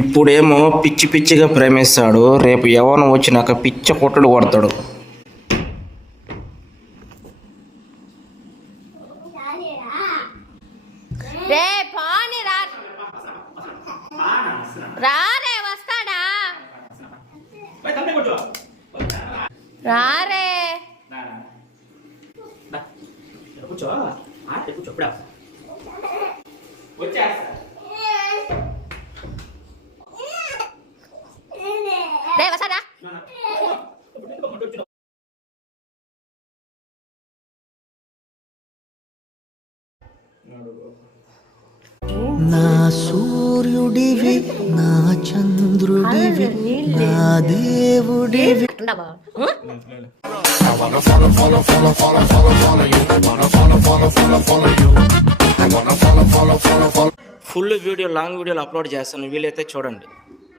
ఇప్పుడేమో పిచ్చి పిచ్చిగా ప్రేమిస్తాడు, రేపు యవ్వనం వచ్చినాక పిచ్చ కొట్టుడు కొడతాడు. రే పాని రారే వస్తాడా రారే రే వస్తాడా నా సూర్యుడివి నా చంద్రుడివి నా దేవుడివి. ఫుల్ వీడియో లాంగ్ వీడియోలు అప్లోడ్ చేస్తాను, వీలైతే చూడండి.